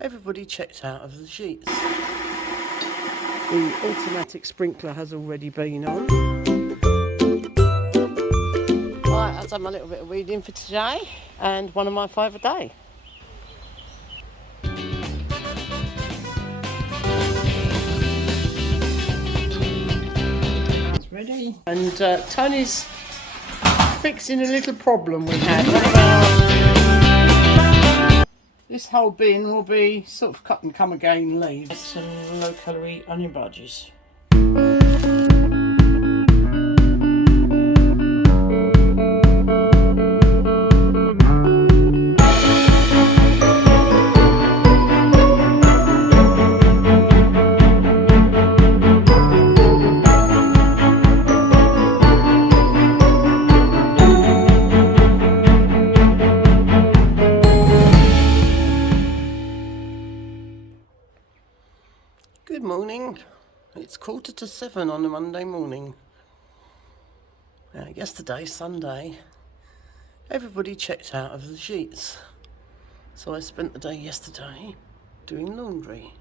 Everybody checked out of the sheets. The automatic sprinkler has already been on. Right, I've done my little bit of weeding for today and one of my 5 a day. That's ready. And Tony's fixing a little problem we had. This whole bin will be sort of cut and come again leaves. Some low calorie onion budgies. Good morning. It's 7:15 on a Monday morning. Yesterday, Sunday, everybody checked out of the sheets. So I spent the day yesterday doing laundry.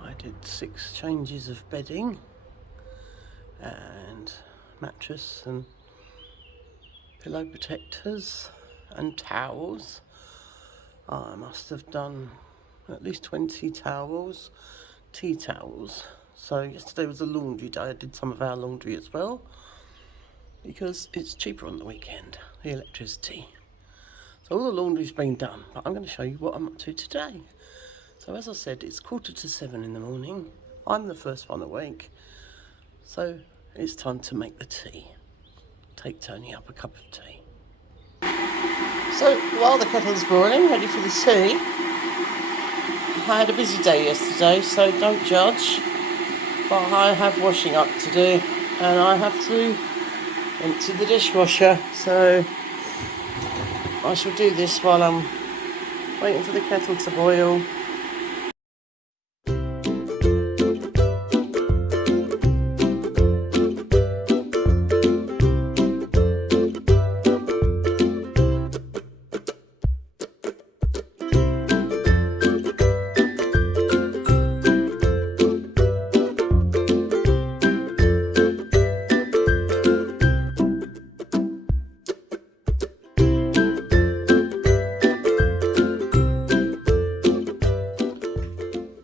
I did 6 changes of bedding and mattress and pillow protectors and towels. I must have done at least 20 towels, tea towels. So yesterday was a laundry day. I did some of our laundry as well because it's cheaper on the weekend, the electricity. So all the laundry's been done, but I'm going to show you what I'm up to today. So as I said, it's 7:15 in the morning. I'm the first one awake, so it's time to make the tea. Take Tony up a cup of tea. So while the kettle's boiling, ready for the tea, I had a busy day yesterday, so don't judge, but I have washing up to do and I have to empty the dishwasher, so I shall do this while I'm waiting for the kettle to boil.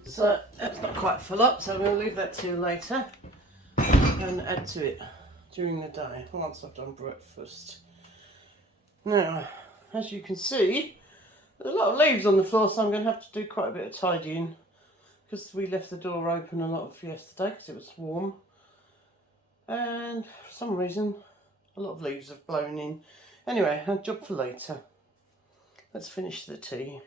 So that's not quite full up, so I'm going to leave that till later and add to it during the day once I've done breakfast. Now, as you can see, there's a lot of leaves on the floor, so I'm going to have to do quite a bit of tidying because we left the door open a lot of yesterday because it was warm, and for some reason a lot of leaves have blown in. Anyway, a job for later. Let's finish the tea.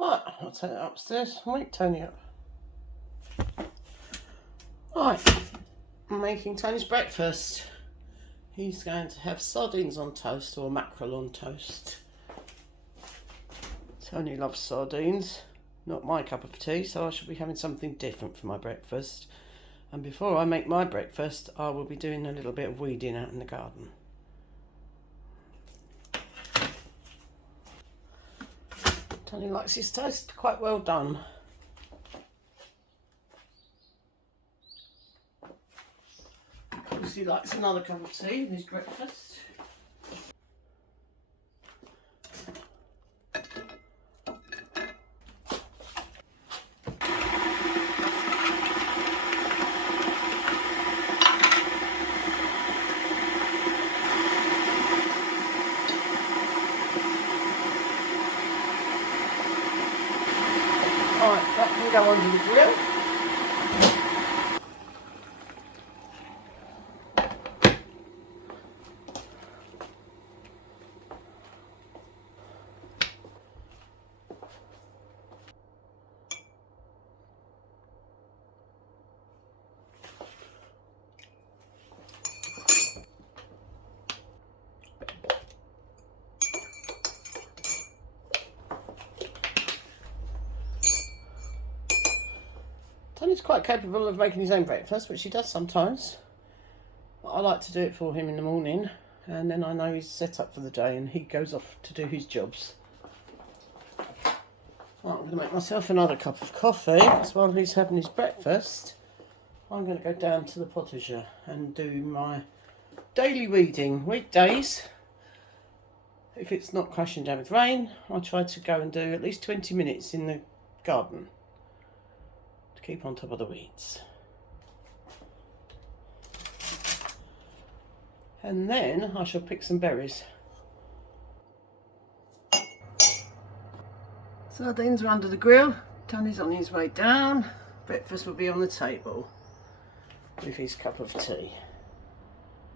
Right, I'll take it upstairs and wake Tony up. Right, I'm making Tony's breakfast. He's going to have sardines on toast or mackerel on toast. Tony loves sardines, not my cup of tea, so I shall be having something different for my breakfast. And before I make my breakfast, I will be doing a little bit of weeding out in the garden. Tony likes his toast quite well done. He likes another cup of tea with his breakfast. Alright, that can go under the grill. Tony's quite capable of making his own breakfast, which he does sometimes. But I like to do it for him in the morning, and then I know he's set up for the day and he goes off to do his jobs. Right, I'm going to make myself another cup of coffee, because while he's having his breakfast, I'm going to go down to the potager and do my daily weeding. Weekdays, if it's not crashing down with rain, I try to go and do at least 20 minutes in the garden to keep on top of the weeds. And then I shall pick some berries. Sardines are under the grill. Tony's on his way down. Breakfast will be on the table with his cup of tea.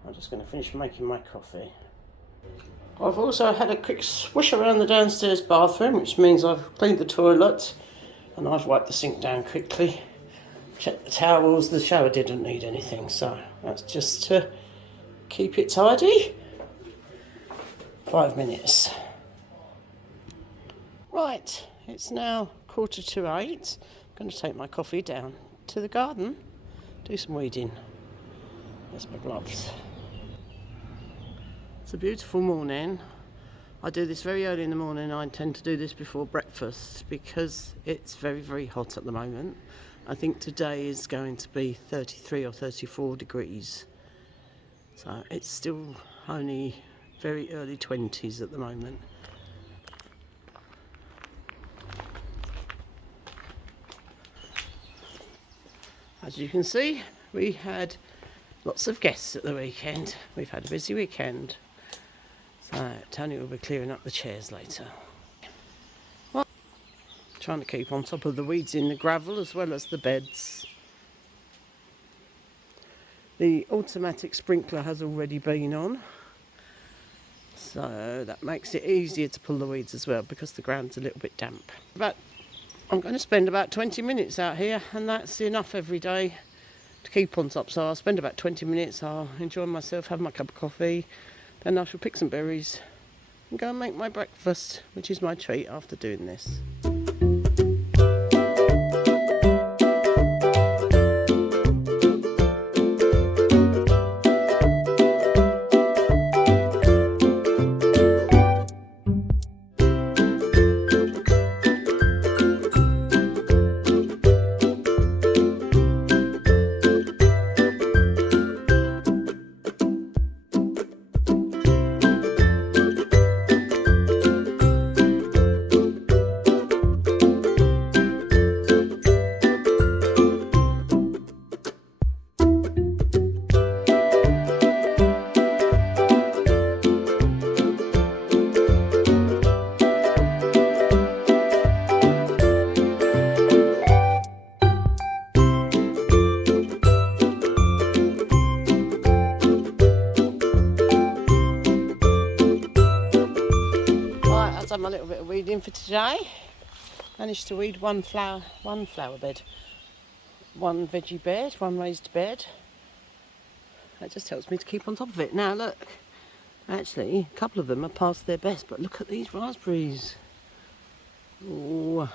I'm just going to finish making my coffee. I've also had a quick swish around the downstairs bathroom, which means I've cleaned the toilet and I've wiped the sink down quickly. Checked the towels. The shower didn't need anything, so that's just to keep it tidy. 5 minutes. Right, it's now 7:45. I'm going to take my coffee down to the garden, do some weeding. There's my gloves. It's a beautiful morning. I do this very early in the morning. I intend to do this before breakfast because it's very, very hot at the moment. I think today is going to be 33 or 34 degrees. So it's still only very early 20s at the moment. As you can see, we had lots of guests at the weekend. We've had a busy weekend. So Tony will be clearing up the chairs later. Well, trying to keep on top of the weeds in the gravel as well as the beds. The automatic sprinkler has already been on, so that makes it easier to pull the weeds as well because the ground's a little bit damp. But I'm going to spend about 20 minutes out here, and that's enough every day to keep on top. So I'll spend about 20 minutes, I'll enjoy myself, have my cup of coffee, then I shall pick some berries and go and make my breakfast, which is my treat after doing this. Done a little bit of weeding for today. Managed to weed one flower bed, one veggie bed, one raised bed. That just helps me to keep on top of it. Now look, actually a couple of them are past their best, but look at these raspberries. Ooh. Right,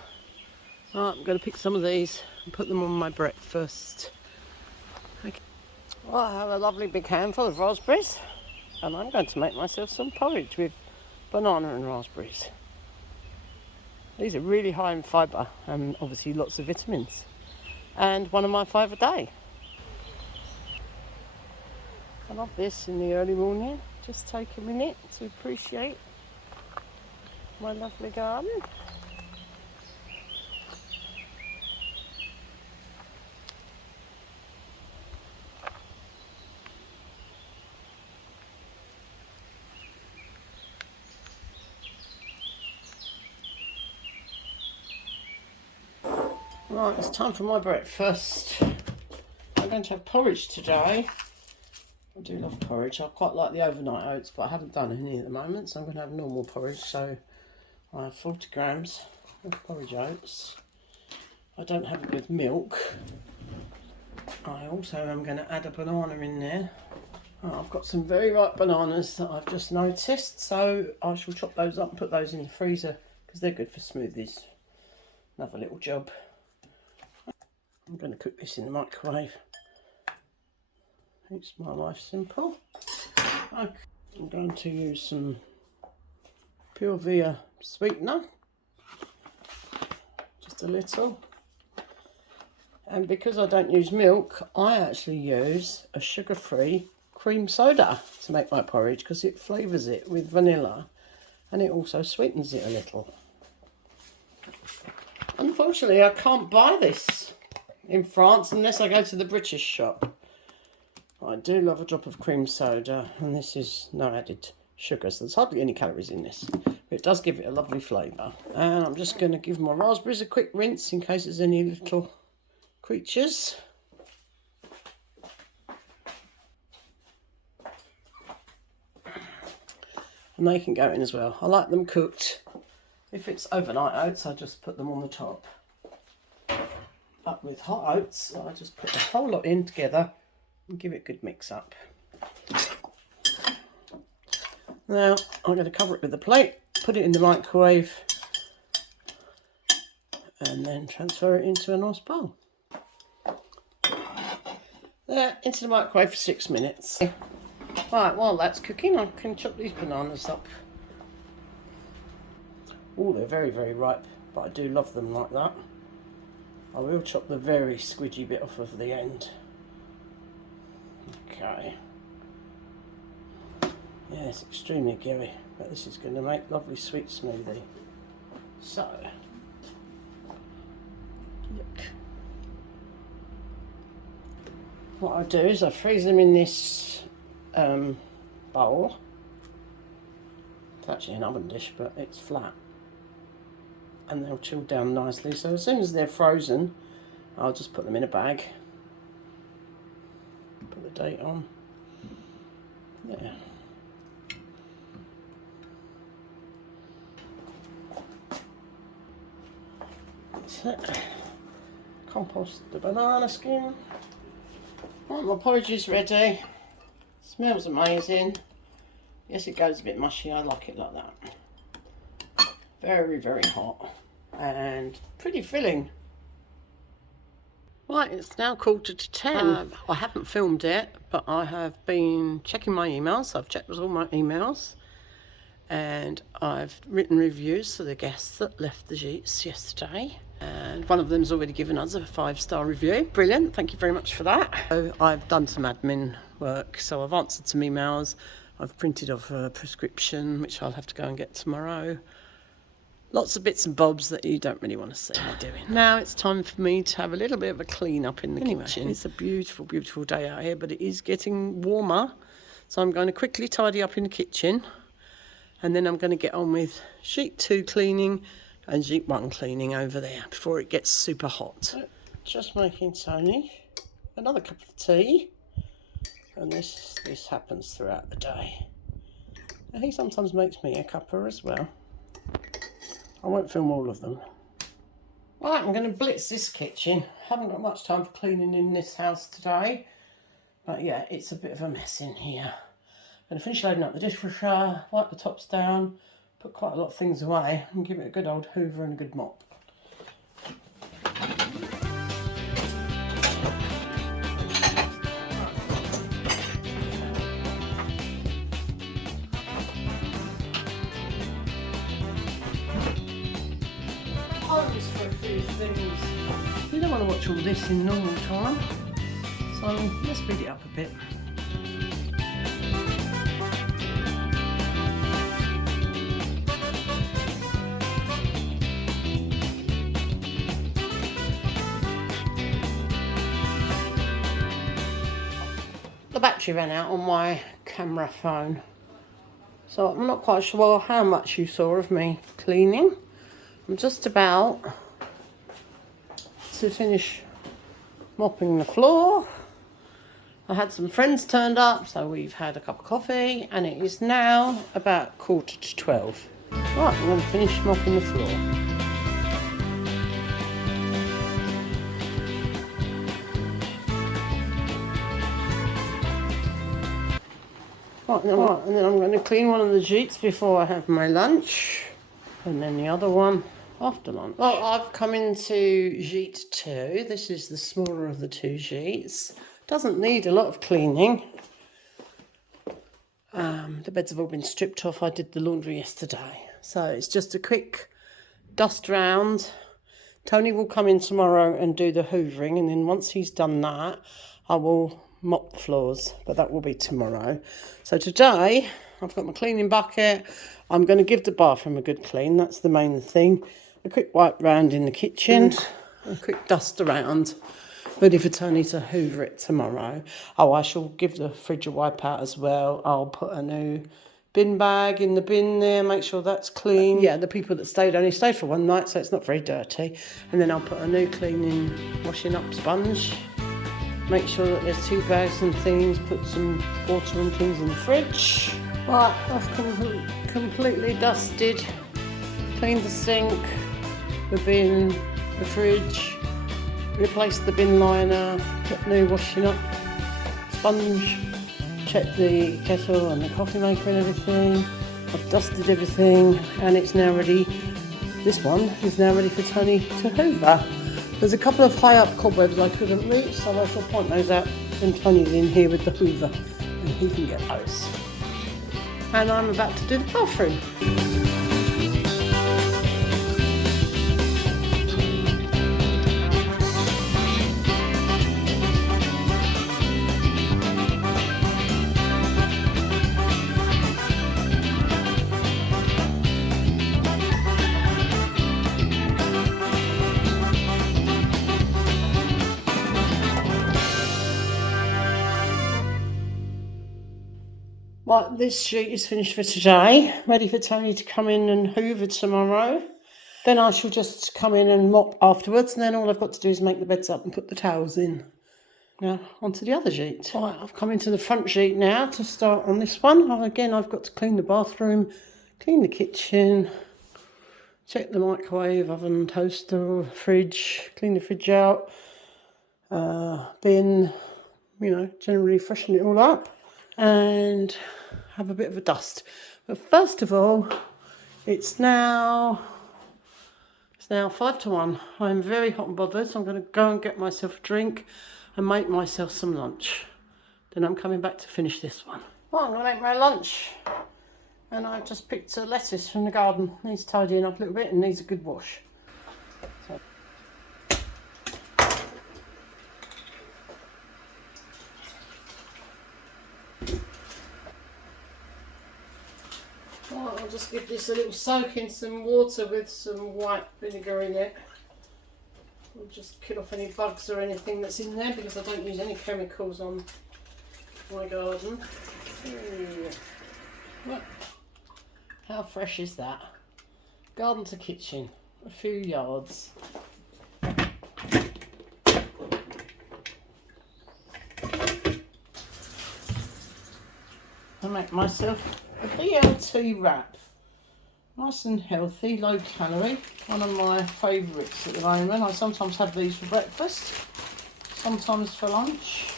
I'm going to pick some of these and put them on my breakfast. Okay. Well, I have a lovely big handful of raspberries, and I'm going to make myself some porridge with banana and raspberries. These are really high in fibre and obviously lots of vitamins. And one of my 5 a day. I love this in the early morning. Just take a minute to appreciate my lovely garden. Right, it's time for my breakfast. I'm going to have porridge today. I do love porridge. I quite like the overnight oats, but I haven't done any at the moment, so I'm going to have normal porridge. So I have 40 grams of porridge oats. I don't have it with milk. I also am going to add a banana in there. I've got some very ripe bananas that I've just noticed, so I shall chop those up and put those in the freezer because they're good for smoothies. Another little job. I'm going to cook this in the microwave. Keeps my life simple. Okay. I'm going to use some pure via sweetener, just a little. And because I don't use milk, I actually use a sugar-free cream soda to make my porridge because it flavours it with vanilla and it also sweetens it a little. Unfortunately, I can't buy this in France unless I go to the British shop. I do love a drop of cream soda, and this is no added sugar, so there's hardly any calories in this. But it does give it a lovely flavour. And I'm just going to give my raspberries a quick rinse in case there's any little creatures. And they can go in as well. I like them cooked. If it's overnight oats, I just put them on the top. But with hot oats, I just put the whole lot in together and give it a good mix up. Now I'm going to cover it with a plate, put it in the microwave, and then transfer it into a nice bowl. There, into the microwave for 6 minutes. Right, while that's cooking, I can chop these bananas up. Oh, they're very, very ripe, but I do love them like that. I will chop the very squidgy bit off of the end. Okay. Yeah, it's extremely gooey, but this is going to make a lovely sweet smoothie. So, look. What I do is I freeze them in this bowl. It's actually an oven dish, but it's flat. And they'll chill down nicely. So as soon as they're frozen, I'll just put them in a bag. Put the date on. Yeah. That's it. Compost the banana skin. Right, my porridge is ready. Smells amazing. Yes, it goes a bit mushy. I like it like that. Very, very hot and pretty filling. Right, it's now 10:15. I haven't filmed it, but I have been checking my emails. I've checked all my emails and I've written reviews for the guests that left the gites yesterday. And one of them's already given us a 5-star review. Brilliant, thank you very much for that. So I've done some admin work, so I've answered some emails. I've printed off a prescription, which I'll have to go and get tomorrow. Lots of bits and bobs that you don't really want to see me doing. Now it's time for me to have a little bit of a clean up in the kitchen. It's a beautiful, beautiful day out here, but it is getting warmer. So I'm going to quickly tidy up in the kitchen. And then I'm going to get on with sheet 2 cleaning and sheet 1 cleaning over there before it gets super hot. So, just making Tony another cup of tea. And this happens throughout the day. And he sometimes makes me a cuppa as well. I won't film all of them. Right, I'm going to blitz this kitchen. Haven't got much time for cleaning in this house today. But yeah, it's a bit of a mess in here. I'm going to finish loading up the dishwasher, wipe the tops down, put quite a lot of things away and give it a good old hoover and a good mop. For a few things. You don't want to watch all this in normal time, so let's speed it up a bit. The battery ran out on my camera phone, so I'm not quite sure how much you saw of me cleaning. I'm just about to finish mopping the floor. I had some friends turned up, so we've had a cup of coffee, and it is now about 11:45. Right, I'm going to finish mopping the floor. Right, and then I'm going to clean one of the gites before I have my lunch. And then the other one, after lunch. Well, I've come into gite 2. This is the smaller of the 2 gites. Doesn't need a lot of cleaning. The beds have all been stripped off. I did the laundry yesterday. So it's just a quick dust round. Tony will come in tomorrow and do the hoovering, and then once he's done that, I will mop the floors, but that will be tomorrow. So today, I've got my cleaning bucket. I'm going to give the bathroom a good clean. That's the main thing. A quick wipe round in the kitchen. A quick dust around. Ready for Tony to hoover it tomorrow. Oh, I shall give the fridge a wipe out as well. I'll put a new bin bag in the bin there, make sure that's clean. Yeah, the people that stayed only stayed for one night, so it's not very dirty. And then I'll put a new cleaning, washing up sponge. Make sure that there's 2 bags and things, put some water and things in the fridge. Right, I've completely dusted, cleaned the sink, the bin, the fridge, replaced the bin liner, put new washing up sponge, checked the kettle and the coffee maker and everything. I've dusted everything and it's now ready. This one is now ready for Tony to hoover. There's a couple of high up cobwebs I couldn't reach, so I shall point those out when Tony's in here with the hoover and he can get those. And I'm about to do the bathroom. Right, this sheet is finished for today, ready for Tony to come in and hoover tomorrow. Then I shall just come in and mop afterwards, and then all I've got to do is make the beds up and put the towels in. Now, onto the other sheet. Right, I've come into the front sheet now to start on this one. Again, I've got to clean the bathroom, clean the kitchen, check the microwave, oven, toaster, fridge, clean the fridge out, bin, generally freshen it all up. And have a bit of a dust. But first of all, it's now 5 to 1. I'm very hot and bothered, so I'm going to go and get myself a drink and make myself some lunch. Then I'm coming back to finish this one. Well, I'm going to make my lunch. And I've just picked a lettuce from the garden. Needs tidying up a little bit and needs a good wash. So. Right, I'll just give this a little soak in some water with some white vinegar in it. I'll just kill off any bugs or anything that's in there because I don't use any chemicals on my garden. Look, how fresh is that? Garden to kitchen, a few yards. I make myself a BLT wrap. Nice and healthy, low calorie. One of my favourites at the moment. I sometimes have these for breakfast, sometimes for lunch.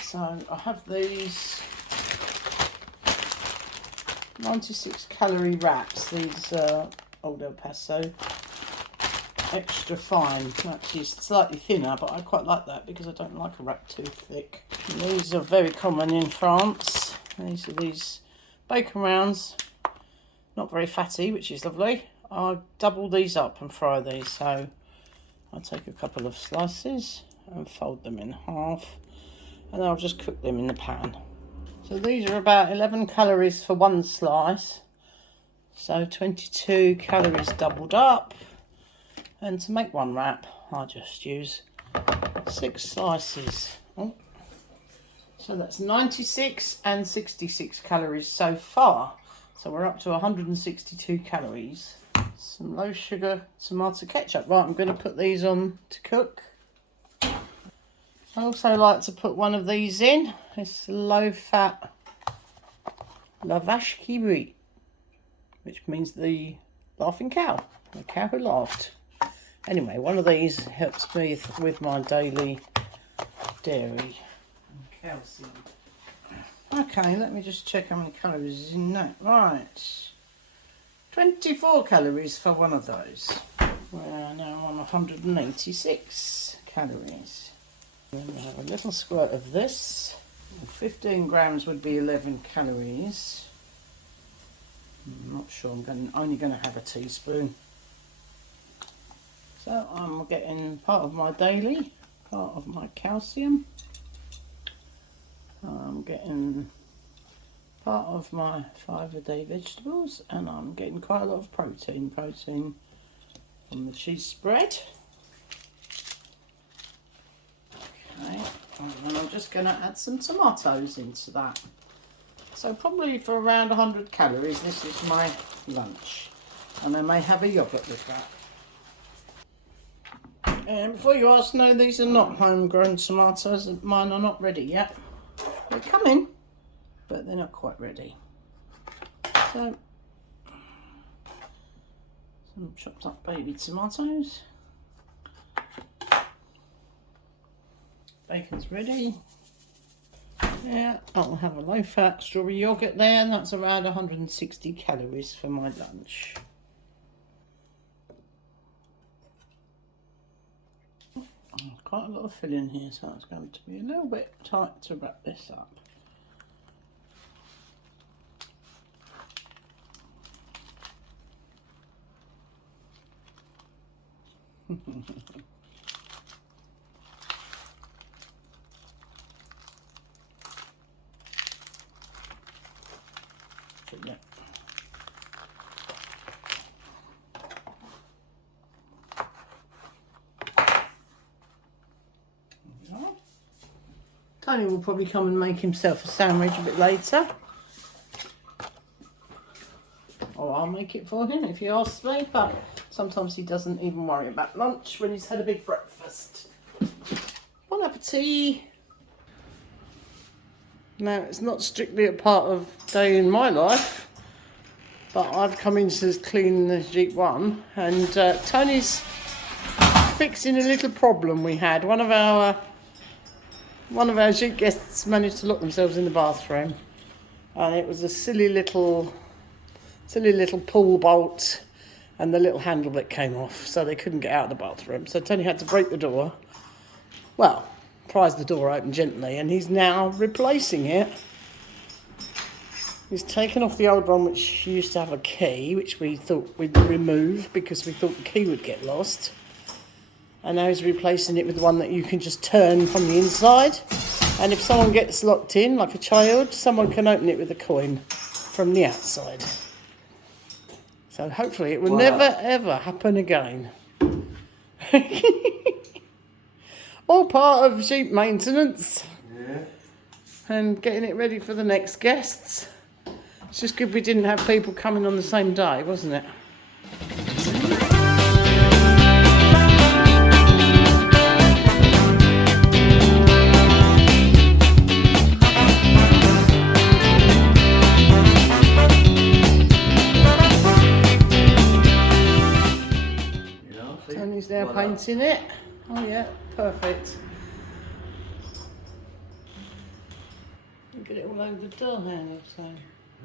So I have these 96 calorie wraps. These Old El Paso extra fine, which is slightly thinner, but I quite like that because I don't like a wrap too thick. And these are very common in France. These are these bacon rounds, not very fatty, which is lovely. I double these up and fry these, so I'll take a couple of slices and fold them in half, and I'll just cook them in the pan. So these are about 11 calories for one slice, so 22 calories doubled up. And to make one wrap, I just use 6 slices. Oh. So that's 96 and 66 calories so far. So we're up to 162 calories. Some low sugar tomato ketchup. Right, I'm going to put these on to cook. I also like to put one of these in. It's low fat La Vache qui rit, which means the laughing cow, the cow who laughed. Anyway, one of these helps me with my daily dairy and calcium. Okay, let me just check how many calories is in that. Right, 24 calories for one of those. We're now on 186 calories. Then we have a little squirt of this. 15 grams would be 11 calories. I'm not sure, I'm only going to have a teaspoon. So I'm getting part of my daily, part of my calcium. I'm getting part of my 5-a-day vegetables, and I'm getting quite a lot of protein from the cheese spread. Okay, and then I'm just going to add some tomatoes into that. So probably for around 100 calories, this is my lunch. And I may have a yoghurt with that. And before you ask, no, these are not homegrown tomatoes. Mine are not ready yet. They're coming, but they're not quite ready. So, some chopped up baby tomatoes. Bacon's ready. Yeah, I'll have a low-fat strawberry yoghurt there, and that's around 160 calories for my lunch. Quite a lot of filling here, so it's going to be a little bit tight to wrap this up. Yeah. Tony will probably come and make himself a sandwich a bit later. Or I'll make it for him if he asks me, but sometimes he doesn't even worry about lunch when he's had a big breakfast. Bon appetit! Now, it's not strictly a part of day in my life, but I've come in to clean the Jeep 1, and Tony's fixing a little problem we had. One of our Jeep guests managed to lock themselves in the bathroom, and it was a silly little pull bolt and the little handle that came off, so they couldn't get out of the bathroom. So Tony had to break the door. Well, prise the door open gently, and he's now replacing it. He's taken off the old one, which used to have a key, which we thought we'd remove because we thought the key would get lost. And now he's replacing it with one that you can just turn from the inside. And if someone gets locked in, like a child, someone can open it with a coin from the outside. So hopefully it will never, ever happen again. All part of Jeep maintenance. Yeah. And getting it ready for the next guests. It's just good we didn't have people coming on the same day, wasn't it? Tony's now painting it. Oh yeah, perfect. Get it all over the door handle, so.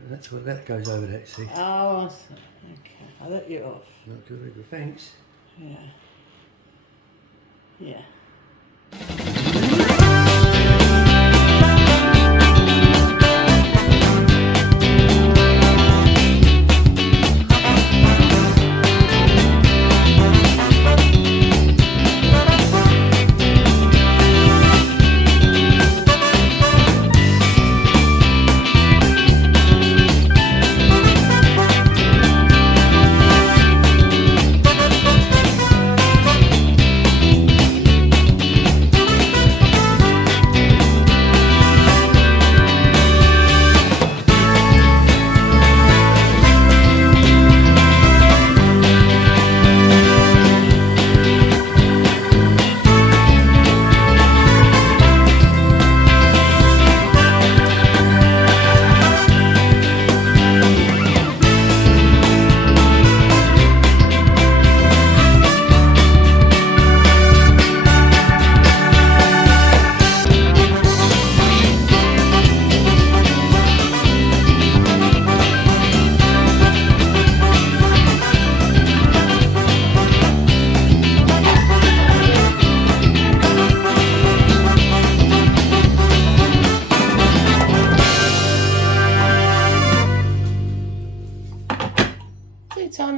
That's where that goes over that, see. Oh, I see. Okay, I'll let you off. Not good, good, thanks. Yeah. Yeah.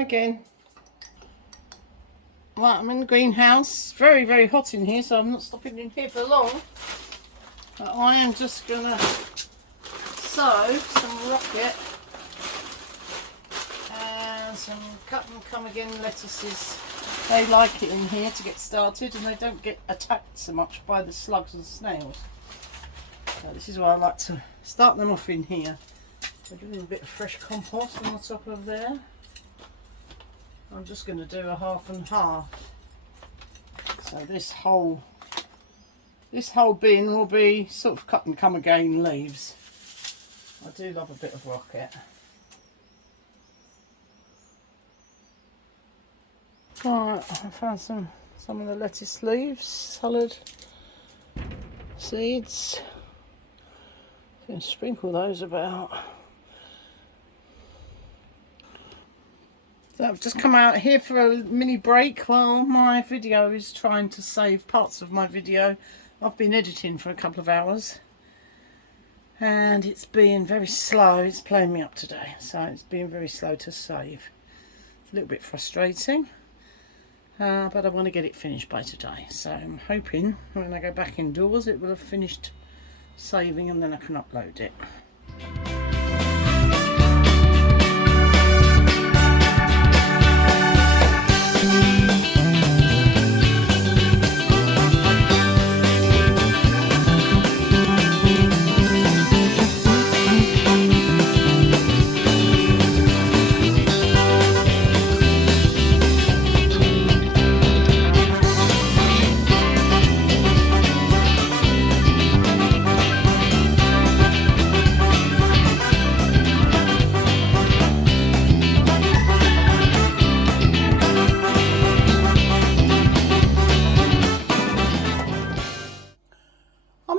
again. Right, I'm in the greenhouse. Very, very hot in here, so I'm not stopping in here for long. But I am just gonna sow some rocket and some cut and come again lettuces. They like it in here to get started, and they don't get attacked so much by the slugs and snails. So this is why I like to start them off in here. So give them a bit of fresh compost on the top of there. I'm just going to do a half and half. So this whole bin will be sort of cut and come again leaves. I do love a bit of rocket. Right, I found some of the lettuce leaves, salad seeds. I'm going to sprinkle those about. So I've just come out here for a mini break while my video is trying to save parts of my video. I've been editing for a couple of hours and it's been very slow. It's playing me up today, so it's been very slow to save. It's a little bit frustrating, but I want to get it finished by today. So I'm hoping when I go back indoors it will have finished saving and then I can upload it.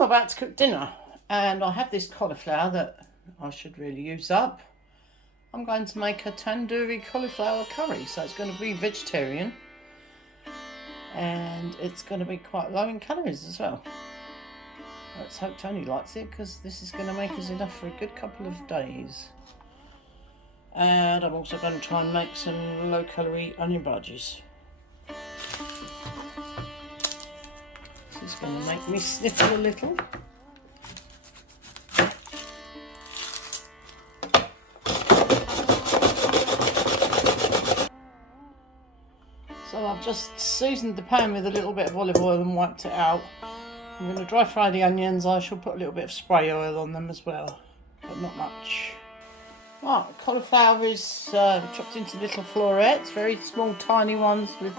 About to cook dinner, and I have this cauliflower that I should really use up. I'm going to make a tandoori cauliflower curry, so it's going to be vegetarian and it's going to be quite low in calories as well. Let's hope Tony likes it, because this is going to make us enough for a good couple of days. And I'm also going to try and make some low calorie onion bhajis. It's going to make me sniffle a little. So I've just seasoned the pan with a little bit of olive oil and wiped it out. I'm going to dry fry the onions. I shall put a little bit of spray oil on them as well, but not much. Right, cauliflower is chopped into little florets, very small tiny ones, with,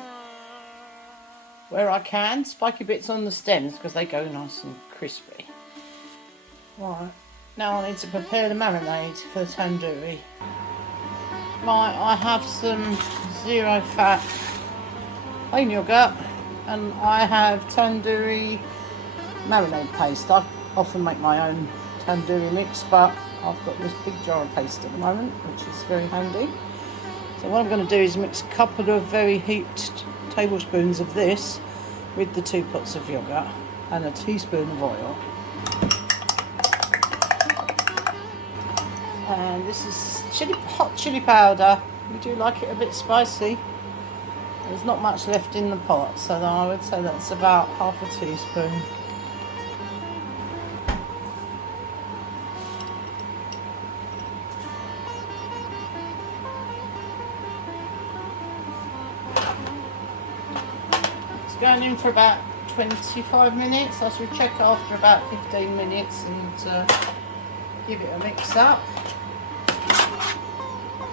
where I can, spiky bits on the stems because they go nice and crispy. Right, now I need to prepare the marinade for the tandoori. Right, I have some zero fat plain yogurt and I have tandoori marinade paste. I often make my own tandoori mix, but I've got this big jar of paste at the moment, which is very handy. So what I'm going to do is mix a couple of very heaped tablespoons of this with the 2 pots of yogurt and a teaspoon of oil. And this is hot chili powder. We do like it a bit spicy. There's not much left in the pot, so I would say that's about half a teaspoon. Going in for about 25 minutes. I shall check after about 15 minutes and give it a mix up.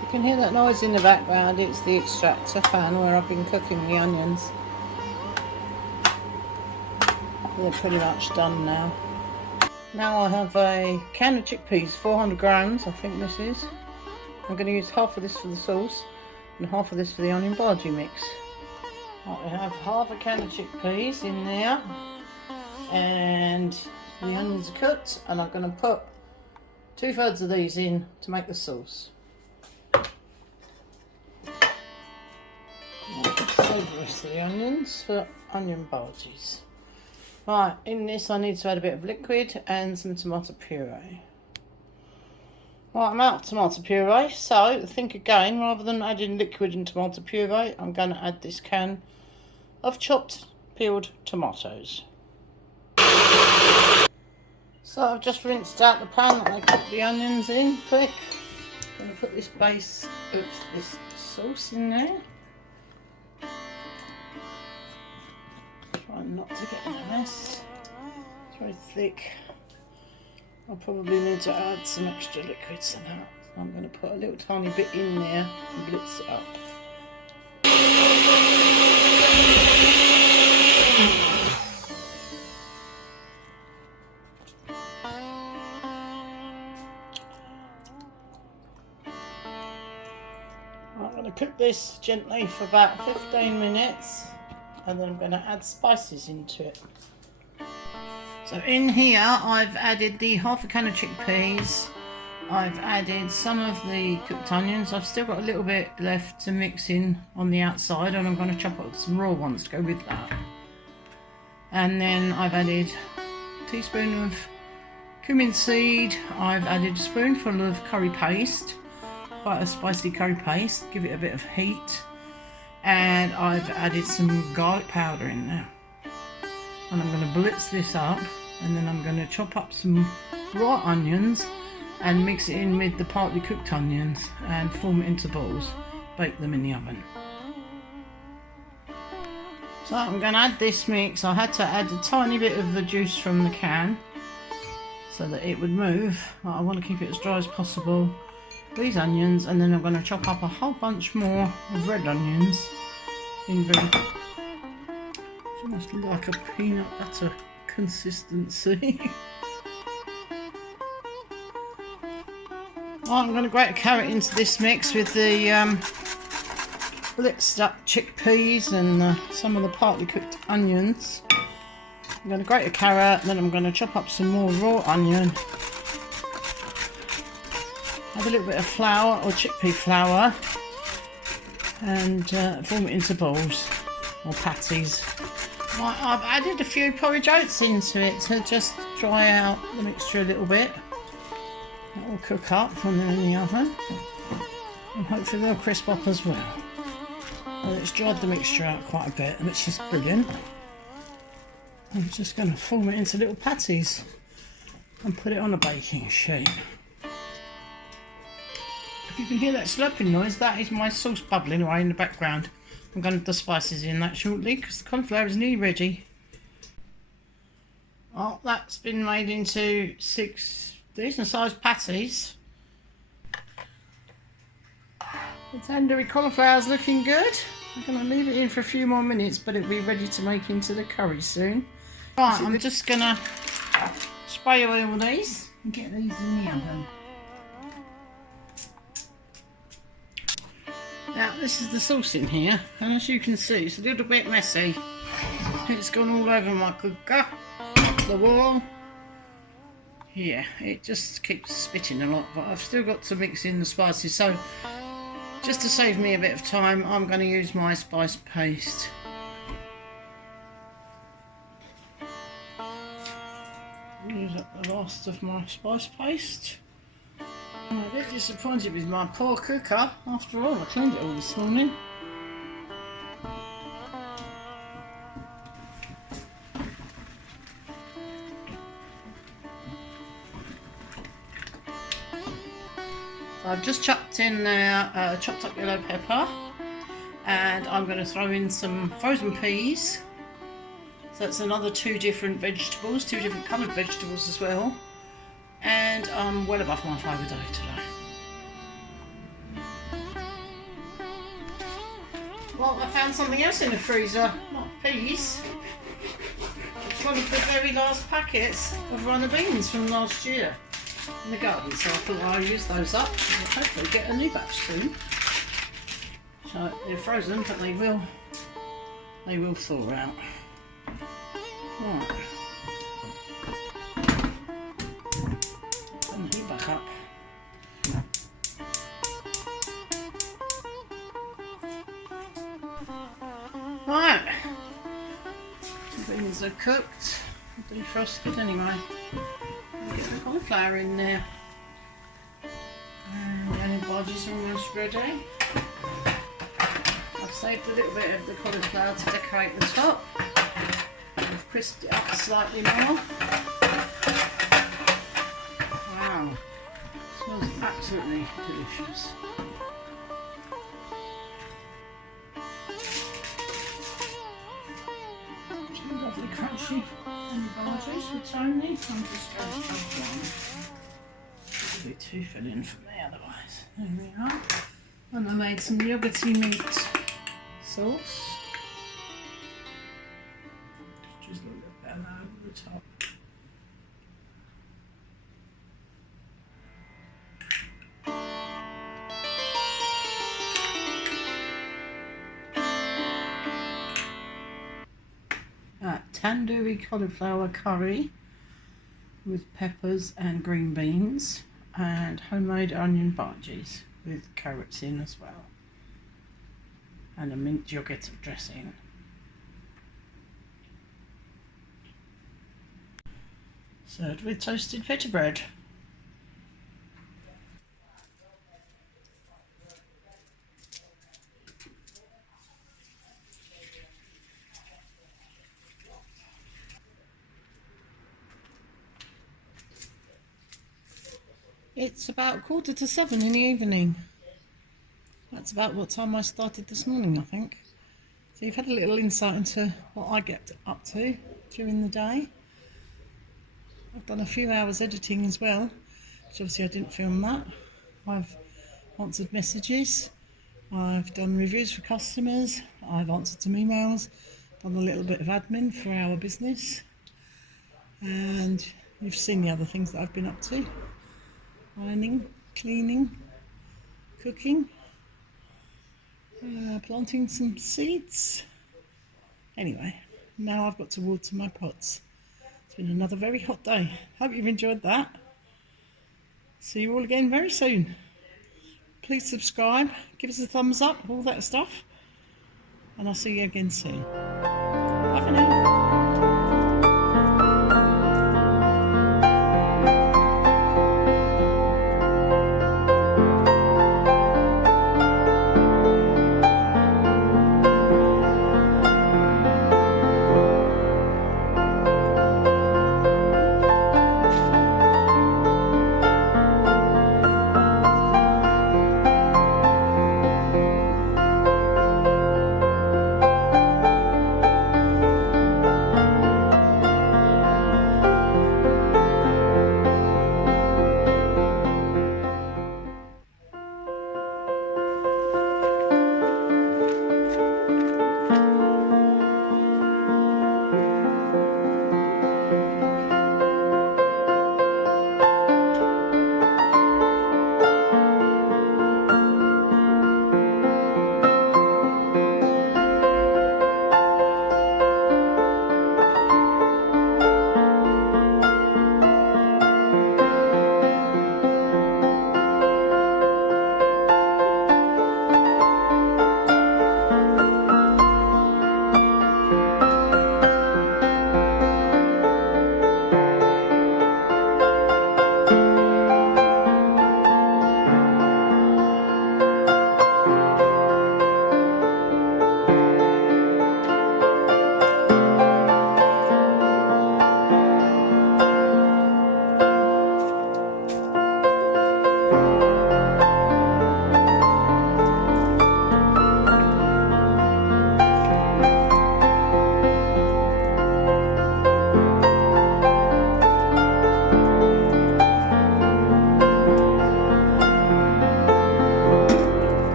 You can hear that noise in the background. It's the extractor fan where I've been cooking the onions. They're pretty much done now. Now I have a can of chickpeas, 400 grams I think this is. I'm going to use half of this for the sauce and half of this for the onion bhaji mix. Right, we have half a can of chickpeas in there, and the onions are cooked, and I'm going to put 2/3 of these in to make the sauce. Save the rest of the onions for onion bhajis. Right, in this I need to add a bit of liquid and some tomato puree. Right, I'm out of tomato puree, so think again, rather than adding liquid and tomato puree, I'm going to add this can of chopped peeled tomatoes. So I've just rinsed out the pan that I cooked the onions in quick. I'm going to put this base of this sauce in there. Try not to get in a mess. It's very thick. I'll probably need to add some extra liquid to that. So I'm going to put a little tiny bit in there and blitz it up. I'm going to cook this gently for about 15 minutes and then I'm going to add spices into it. So in here I've added the half a can of chickpeas, I've added some of the cooked onions, I've still got a little bit left to mix in on the outside and I'm going to chop up some raw ones to go with that. And then I've added a teaspoon of cumin seed, I've added a spoonful of curry paste, quite a spicy curry paste, give it a bit of heat, and I've added some garlic powder in there. And I'm going to blitz this up and then I'm going to chop up some raw onions and mix it in with the partly cooked onions and form it into balls, bake them in the oven. So I'm going to add this mix. I had to add a tiny bit of the juice from the can so that it would move. I want to keep it as dry as possible. These onions, and then I'm going to chop up a whole bunch more of red onions in very, it's almost like a peanut butter consistency. I'm going to grate a carrot into this mix with the blitzed up chickpeas and some of the partly cooked onions. I'm going to grate a carrot, then I'm going to chop up some more raw onion. Add a little bit of flour or chickpea flour and form it into balls or patties. Right, I've added a few porridge oats into it to just dry out the mixture a little bit. That will cook up when they're in the oven and hopefully they'll crisp up as well. And it's dried the mixture out quite a bit, which is brilliant. I'm just going to form it into little patties and put it on a baking sheet. If you can hear that slurping noise, that is my sauce bubbling away in the background. I'm going to put the spices in that shortly because the cauliflower is nearly ready. Oh, that's been made into 6 decent sized patties. The tandoori cauliflower is looking good. I'm going to leave it in for a few more minutes, but it'll be ready to make into the curry soon. Right, I'm just going to spray away all these and get these in the oven. Now this is the sauce in here, and as you can see it's a little bit messy. It's gone all over my cooker, the wall. Yeah, it just keeps spitting a lot, but I've still got to mix in the spices, so just to save me a bit of time I'm going to use my spice paste. Use up the last of my spice paste. I'm a bit disappointed with my poor cooker. After all, I cleaned it all this morning. So I've just chucked in there chopped up yellow pepper, and I'm going to throw in some frozen peas. So that's another 2 different vegetables, 2 different coloured vegetables as well. And I'm well above my 5 a day today. Well, I found something else in the freezer, not peas. It's one of the very last packets of runner beans from last year in the garden, so I thought I'll use those up and hopefully get a new batch soon. So they're frozen, but they will thaw out. Right. Turn the heat back up. Right. The beans are cooked, defrosted anyway. Get the cauliflower in there. And the onion barges are almost ready. I've saved a little bit of the cauliflower to decorate the top. I've crisped it up slightly more. Wow, smells absolutely delicious. Two lovely crunchy onion barges for Tony. I'm just going to chop one. It'll be too filling for me otherwise. There we are. And I made some yogurty meat sauce. Just a little bit of that over the top. Tandoori cauliflower curry with peppers and green beans, and homemade onion bhajis with carrots in as well, and a mint yogurt dressing. Served with toasted feta bread. It's about 7:15 in the evening. That's about what time I started this morning, I think. So you've had a little insight into what I get up to during the day. I've done a few hours editing as well, which obviously I didn't film that. I've answered messages, I've done reviews for customers, I've answered some emails, done a little bit of admin for our business, and you've seen the other things that I've been up to. Ironing, cleaning, cooking, planting some seeds. Anyway, now I've got to water my pots. It's been another very hot day. Hope you've enjoyed that. See you all again very soon. Please subscribe, give us a thumbs up, all that stuff. And I'll see you again soon. Bye for now.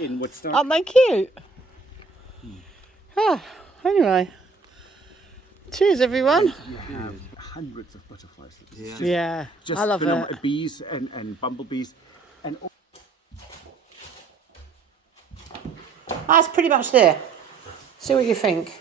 In Woodstock. Aren't they cute? Anyway, cheers everyone. hundreds of butterflies. It's Yeah, just I love phenomenal. it. Bees and bumblebees. And That's pretty much there. See what you think.